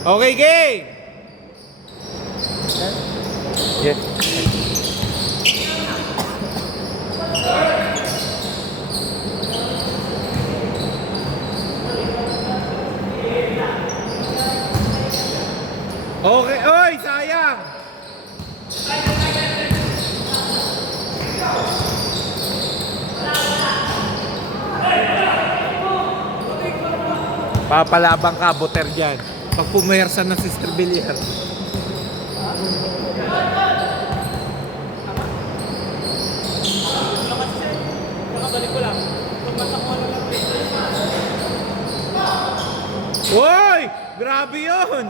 Okay, game! Yeah. Okay, oy, sayang! Papalabang ka, buter dyan. Pag pumersa ng Sister Villar. Uy! Grabe yun!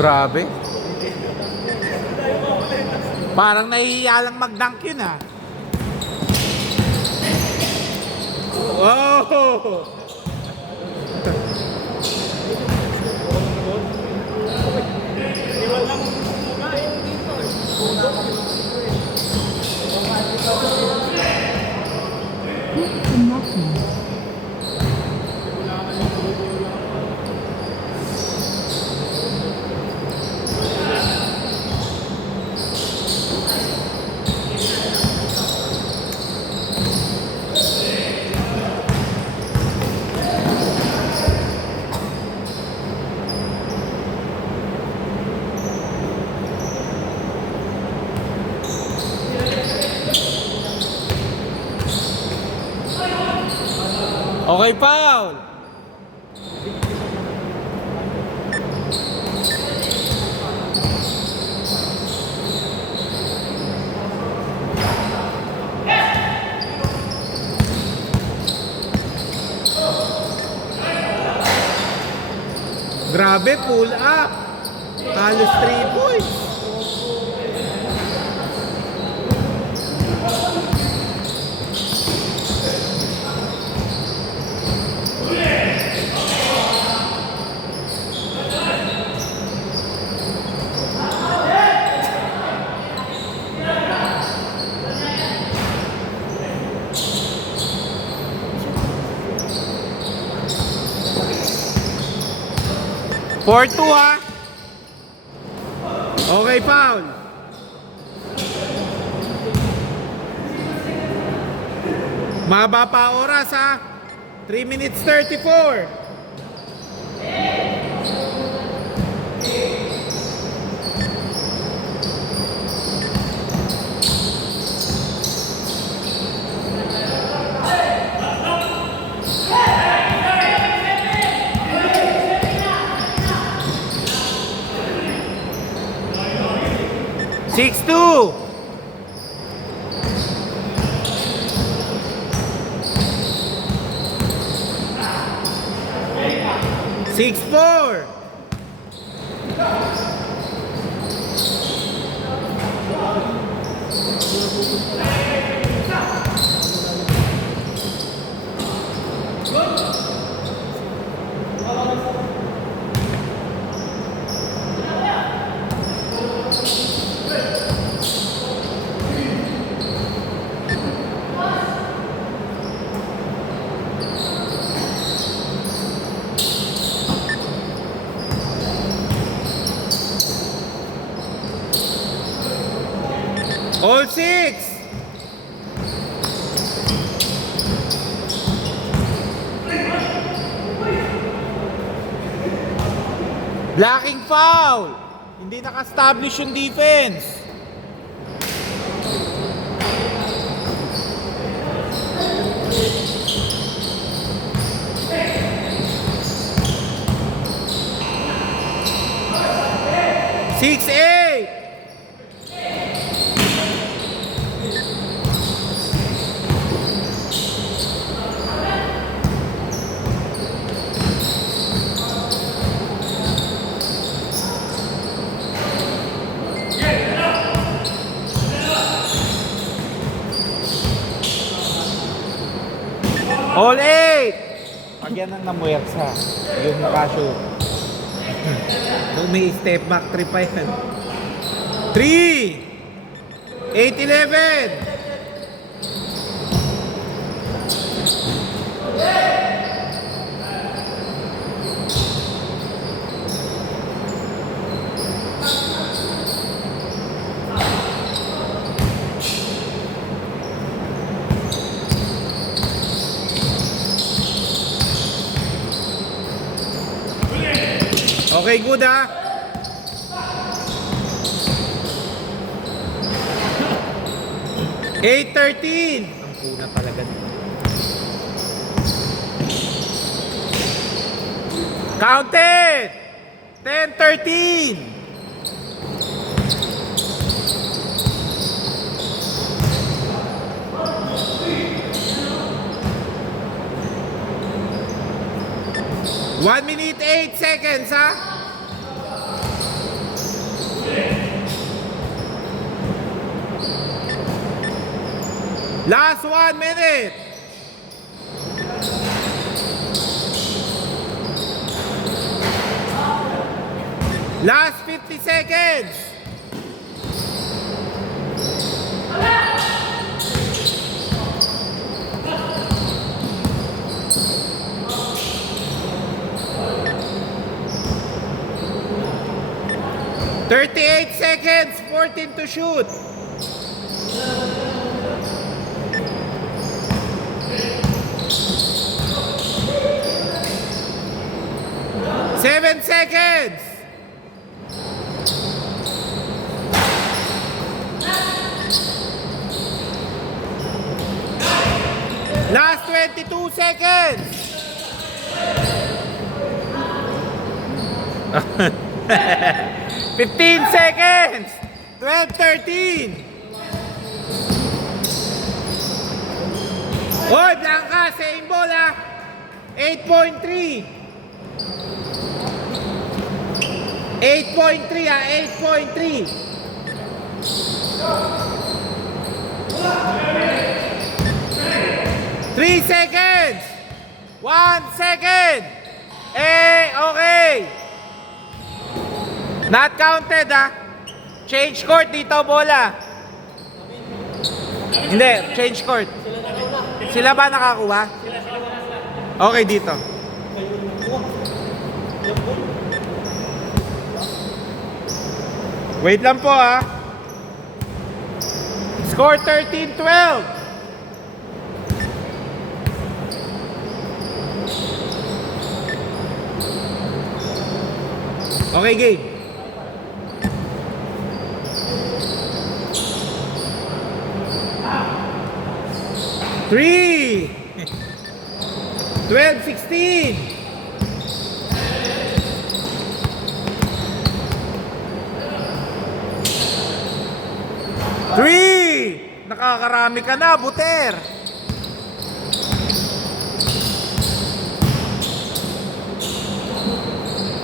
Grabe. Parang nahihiya lang mag-dunk yun ah. Oh! Okay, foul! Grabe, pull up! Halos 3 points! For 2 ha. Okay, foul. Maba pa oras ha. 3 minutes 34. Six two. Six four. All six. Blocking foul. Hindi naka-establish yung defense. Six eight. All 8! Pag yan ang namuwersa, yung nakashoot. Kung may step back 3 pa yan. 3! 8-11! Okay, good ha? Eight 13. Ang puna talaga. Counted! 10-13. One minute, 8 seconds, ha? Last 1 minute. Last 50 seconds. $38 seconds, 14 to shoot. Seven seconds. Last 22 seconds. 15 seconds. 12-13. Hoy, Blanca, same ball ha. 8.3. 8.3 ha, 8.3. 3 seconds. 1 second. Okay. Not counted ha. Change court dito bola. Hindi, change court. Sila ba nakakuha? Okay dito. Wait lang po ha. Score 13-12. Okay, game. Three. 12-16. Three. Nakakarami ka na, Buter.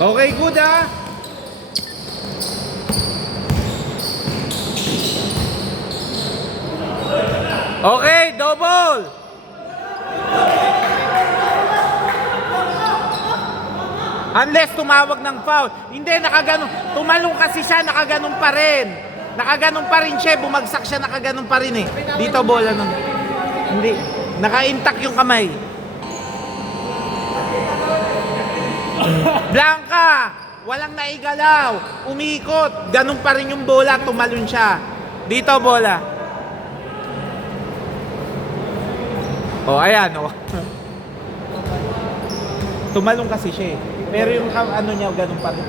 Okay, good ha. Okay, double. Unless tumawag ng foul. Hindi, nakaganon. Tumalong kasi siya, nakaganon pa rin. Nakaganon pa rin siya, bumagsak siya, nakaganon pa rin eh. Dito bola nun. Hindi, naka-intact yung kamay. Blanca, walang naigalaw. Umikot, ganun pa rin yung bola, tumalon siya. Dito bola. Oh, ayan oh. Tumalong kasi siya eh. Pero yung ano niya, ganun pa rin.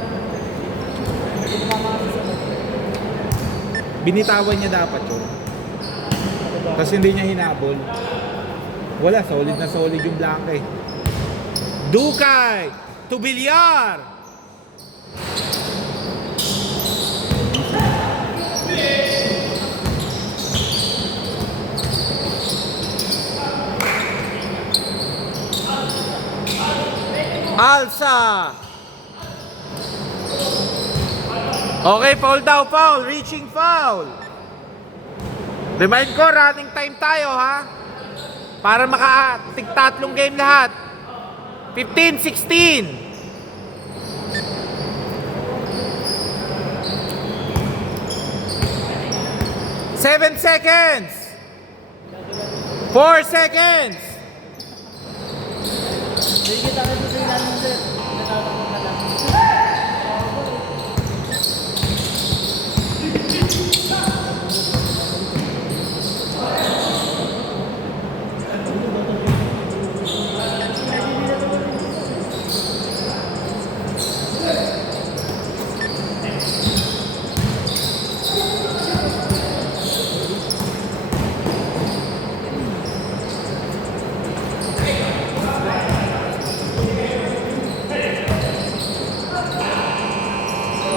Binitawan niya dapat yun. Tapos hindi niya hinabol. Wala, solid na solid yung Blanca eh. Dukay to Villar. Alsa. Okay, foul daw, foul. Reaching foul. Remind ko, running time tayo, ha? Para makatig-tatlong game lahat. 15-16. 7 seconds. 4 seconds. Kita ka dito sa ilalim, sir. Natatakot ka lang.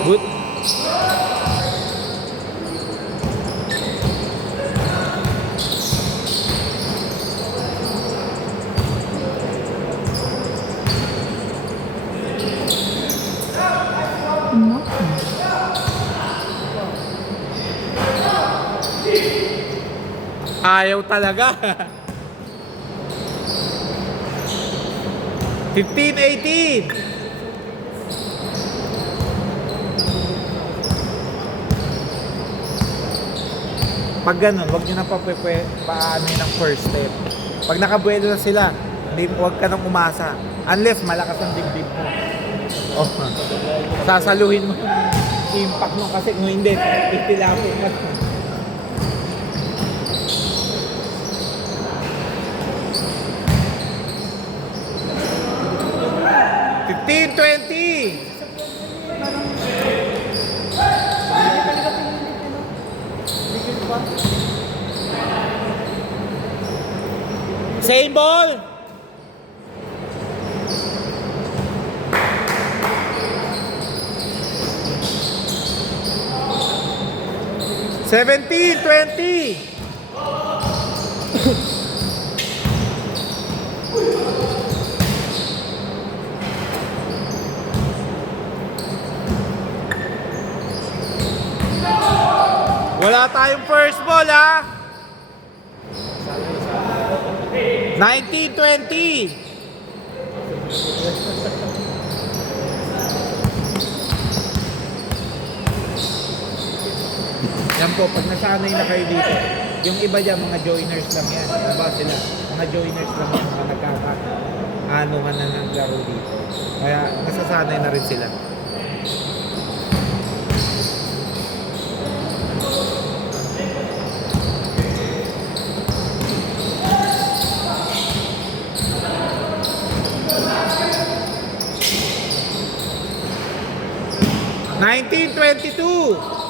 Good. Ayaw talaga. 15-18. Pag ganun, wag nyo na paano ng first step. Pag nakabuelo na sila, huwag ka nang umasa. Unless malakas ang dibdib mo. Oh, sasaluhin mo yung impact mo kasi kung hindi, itilapin mo. $15, $20. Same ball. $17-20. Wala tayong first ball, ha? 19-20. Yan po, pag nasanay na kayo dito, yung iba dyan, mga joiners lang yan. Diba sila? Mga joiners lang yan, mga nagkaka-anuhan na ng laro dito. Kaya nasasanay na rin sila. $19-22.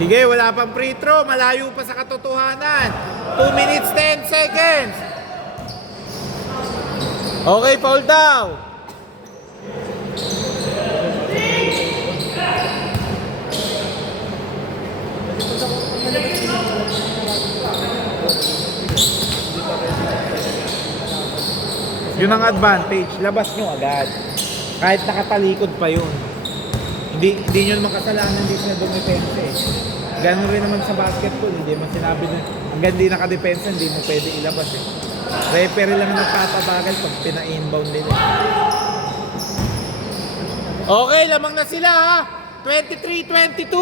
Sige, wala pang free throw. Malayo pa sa katotohanan. 2 minutes, 10 seconds. Okay, foul daw. Yun ang advantage. Labas nyo agad. Kahit nakatalikod pa yun. Hindi nyo naman kasalanan, hindi sila dumipensa eh. Ganon rin naman sa basketball, hindi man sinabi na hanggang di nakadepensa, hindi mo pwede ilabas eh. Referee lang nagtatabagal pag pina-inbound nila. Okay, lamang na sila ha. 23-22.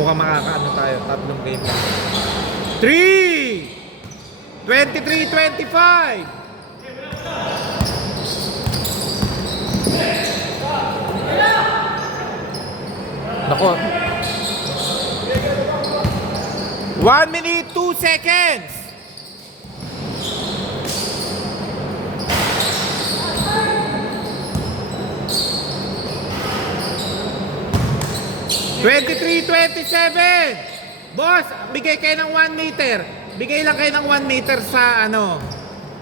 Mukhang makakaano tayo, tatlong game lang. 3! 23-25! Nako. 1 minute, 2 seconds! 23-27. Boss, bigay kayo ng 1 meter. Bigay lang kayo ng 1 meter sa ano.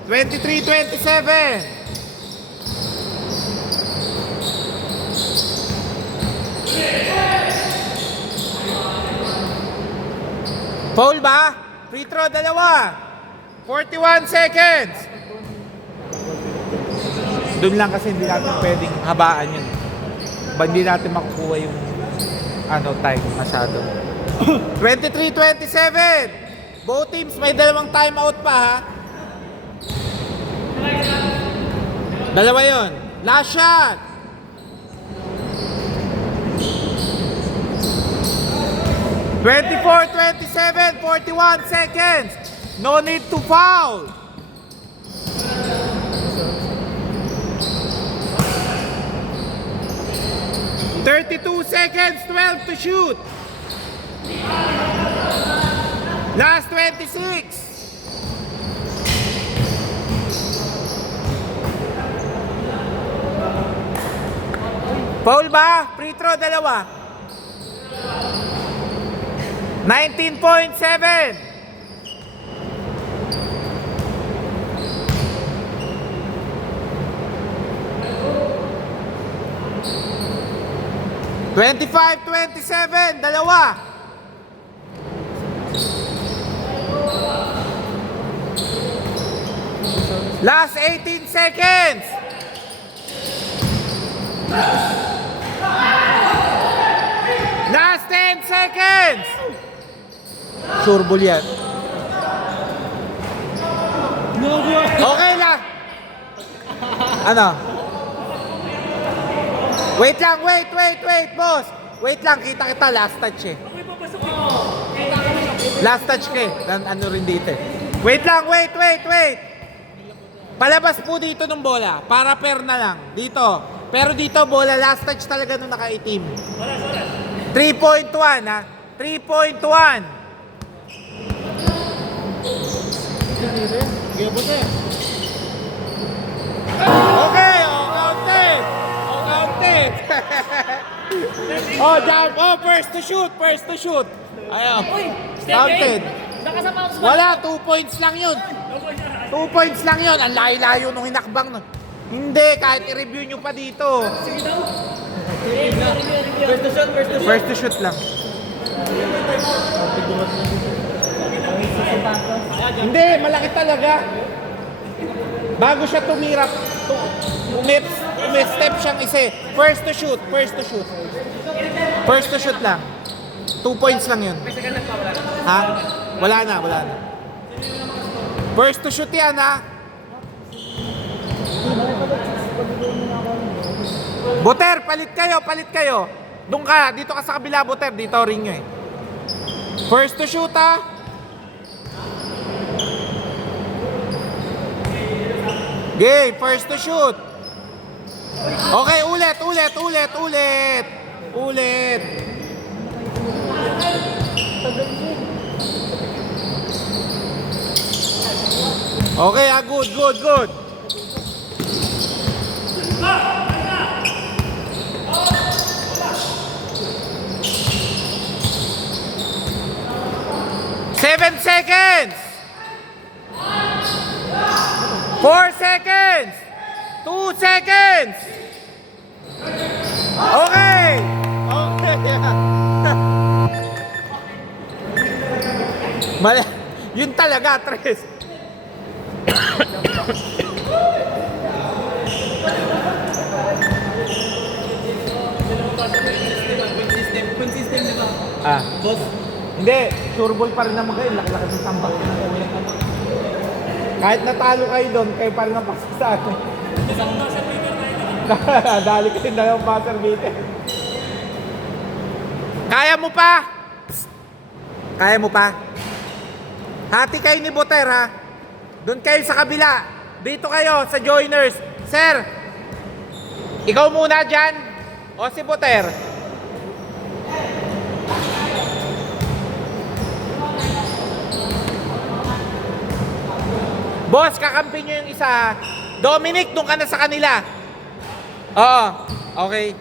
23-27. Foul ba? Free throw dalawa. 41 seconds. Doon lang kasi hindi natin pwedeng habaan yun. Ba hindi natin makukuha yung time masyado. 23-27. Both teams may dalawang timeout pa ha. Dalawa yun. Last shot. (24-27) 41 seconds. No need to foul. (32 seconds) 12 to shoot. Last 26. Foul ba? Free throw dalawa. 19.7. (25-27) dalawa. Last 18 seconds. Last 10 seconds. Sure ball yan. Okay lang. Ano? Wait lang, wait, boss. Wait lang, kita last touch eh. Last touch ka eh. Ano rin dito eh. Wait lang, wait. Palabas po dito ng bola. Para pair na lang. Dito. Pero dito bola, last touch talaga nung naka-itim. 3.1 ha. 3.1. Okay, counted. Jump. First to shoot. Ayaw. Counted. Wala, 2 points lang yun. 2 points lang yun. Ang layo-layo nung hinakbang nun. Hindi, kahit i-review nyo pa dito. First to shoot lang. Hindi, malaki talaga. Bago siya tumirap, umistep siyang isa. First to shoot lang. 2 points lang yun. Ha? Wala na. First to shoot yan ha. Buter, palit kayo. Doon ka, dito ka sa kabila, Buter. Dito ring nyo eh. First to shoot ha. Okay, first to shoot. Okay, ulit. Okay, good. Seven seconds. 4 seconds. 2 seconds. Okay. Yun talaga, Tres. Consistent na ba? Boss? Hindi, sure ball pa rin naman kayo. Laki-laki ng tambak ko ng kuya. Kahit natalo kayo doon, kayo pa rin ang pasok sa atin. Dali kayo dalawang buzzer beater. Kaya mo pa? Hati kayo ni Buter ha. Doon kayo sa kabila. Dito kayo sa joiners. Sir, ikaw muna dyan. O si Buter. Boss, kakampi nyo yung isa. Dominic, doon ka na sa kanila. Oo, okay.